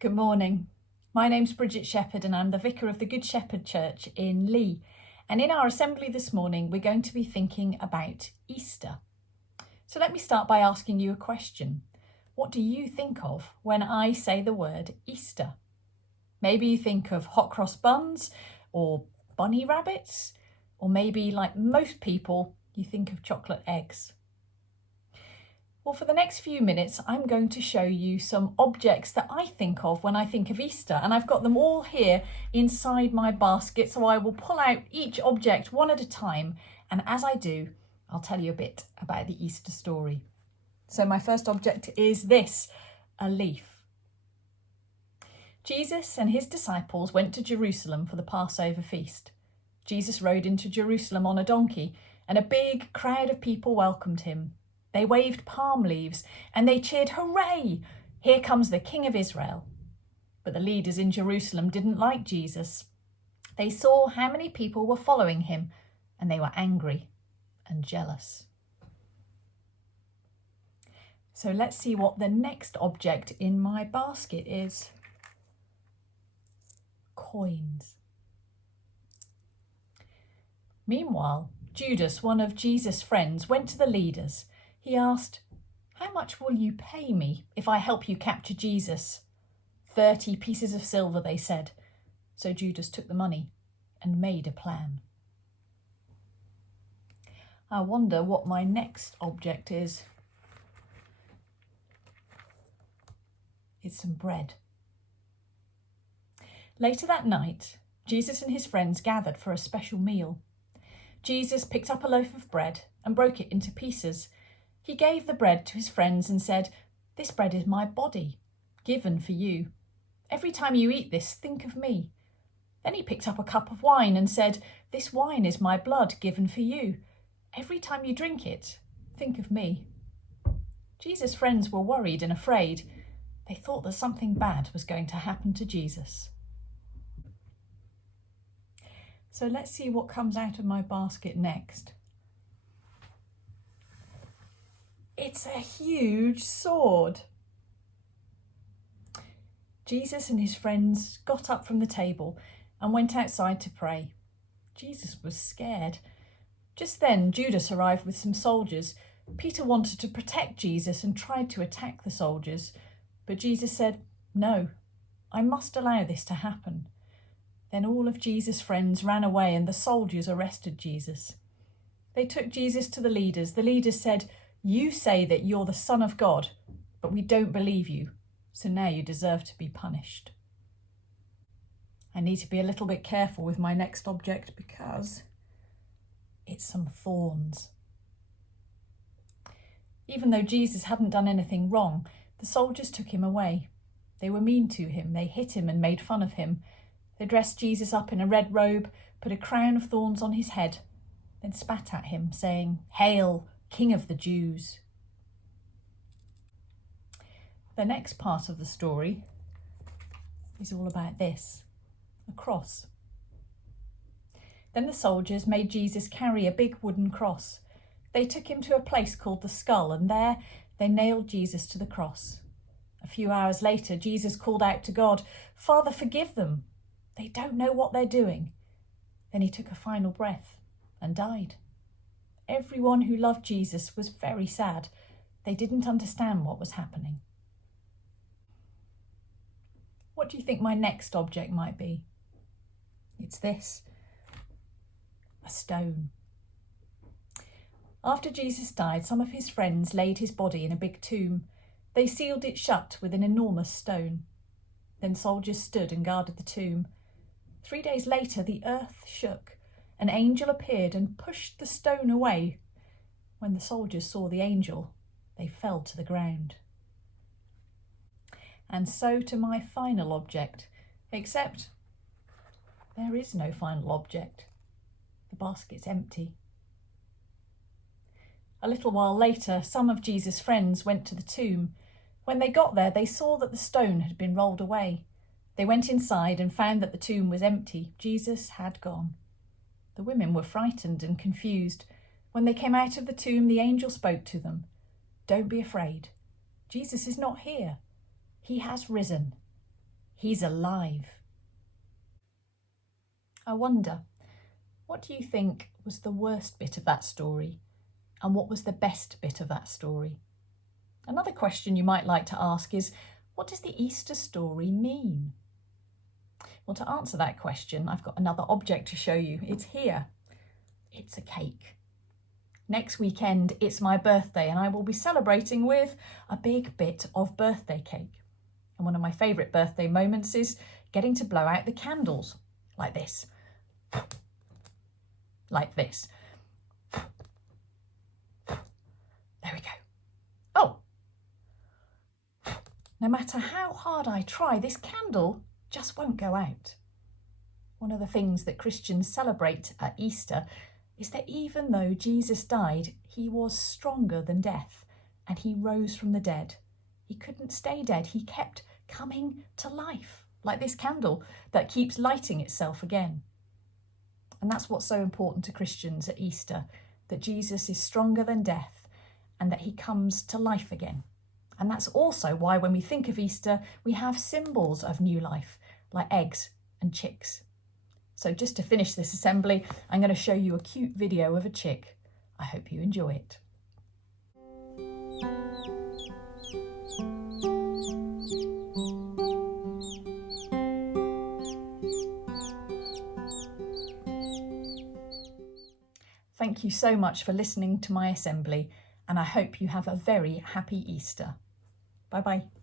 Good morning. My name's Bridget Shepherd and I'm the Vicar of the Good Shepherd Church in Lee. And in our assembly this morning, we're going to be thinking about Easter. So let me start by asking you a question. What do you think of when I say the word Easter? Maybe you think of hot cross buns or bunny rabbits, or maybe like most people, you think of chocolate eggs. Well, for the next few minutes, I'm going to show you some objects that I think of when I think of Easter, and I've got them all here inside my basket, so I will pull out each object one at a time, and as I do, I'll tell you a bit about the Easter story. So my first object is this, a leaf. Jesus and his disciples went to Jerusalem for the Passover feast. Jesus rode into Jerusalem on a donkey, and a big crowd of people welcomed him. They waved palm leaves and they cheered, "Hooray! Here comes the King of Israel." But the leaders in Jerusalem didn't like Jesus. They saw how many people were following him and they were angry and jealous. So let's see what the next object in my basket is. Coins. Meanwhile, Judas, one of Jesus' friends, went to the leaders. He asked, "How much will you pay me if I help you capture Jesus?" 30 pieces of silver, they said. So Judas took the money and made a plan. I wonder what my next object is. It's some bread. Later that night, Jesus and his friends gathered for a special meal. Jesus picked up a loaf of bread and broke it into pieces. He gave the bread to his friends and said, "This bread is my body, given for you. Every time you eat this, think of me." Then he picked up a cup of wine and said, "This wine is my blood, given for you. Every time you drink it, think of me." Jesus' friends were worried and afraid. They thought that something bad was going to happen to Jesus. So let's see what comes out of my basket next. It's a huge sword. Jesus and his friends got up from the table and went outside to pray. Jesus was scared. Just then, Judas arrived with some soldiers. Peter wanted to protect Jesus and tried to attack the soldiers, but Jesus said, "No, I must allow this to happen." Then all of Jesus' friends ran away and the soldiers arrested Jesus. They took Jesus to the leaders. The leaders said, "You say that you're the Son of God, but we don't believe you, so now you deserve to be punished." I need to be a little bit careful with my next object because it's some thorns. Even though Jesus hadn't done anything wrong, the soldiers took him away. They were mean to him. They hit him and made fun of him. They dressed Jesus up in a red robe, put a crown of thorns on his head, then spat at him, saying, "Hail, King of the Jews." The next part of the story is all about this, a cross. Then the soldiers made Jesus carry a big wooden cross. They took him to a place called the Skull, and there they nailed Jesus to the cross. A few hours later, Jesus called out to God, "Father, forgive them. They don't know what they're doing." Then he took a final breath and died. Everyone who loved Jesus was very sad. They didn't understand what was happening. What do you think my next object might be? It's this, a stone. After Jesus died, some of his friends laid his body in a big tomb. They sealed it shut with an enormous stone. Then soldiers stood and guarded the tomb. 3 days later, the earth shook. An angel appeared and pushed the stone away. When the soldiers saw the angel, they fell to the ground. And so to my final object, except there is no final object. The basket's empty. A little while later, some of Jesus' friends went to the tomb. When they got there, they saw that the stone had been rolled away. They went inside and found that the tomb was empty. Jesus had gone. The women were frightened and confused. When they came out of the tomb, the angel spoke to them. "Don't be afraid. Jesus is not here. He has risen. He's alive. I wonder, what do you think was the worst bit of that story? And what was the best bit of that story? Another question you might like to ask is, what does the Easter story mean? Well, to answer that question, I've got another object to show you. It's here. It's a cake. Next weekend, it's my birthday, and I will be celebrating with a big bit of birthday cake. And one of my favourite birthday moments is getting to blow out the candles, like this. Like this. There we go. Oh! No matter how hard I try, this candle just won't go out. One of the things that Christians celebrate at Easter is that even though Jesus died, he was stronger than death and he rose from the dead. He couldn't stay dead. He kept coming to life, like this candle that keeps lighting itself again. And that's what's so important to Christians at Easter, that Jesus is stronger than death and that he comes to life again. And that's also why when we think of Easter, we have symbols of new life, like eggs and chicks. So just to finish this assembly, I'm going to show you a cute video of a chick. I hope you enjoy it. Thank you so much for listening to my assembly, and I hope you have a very happy Easter. Bye-bye.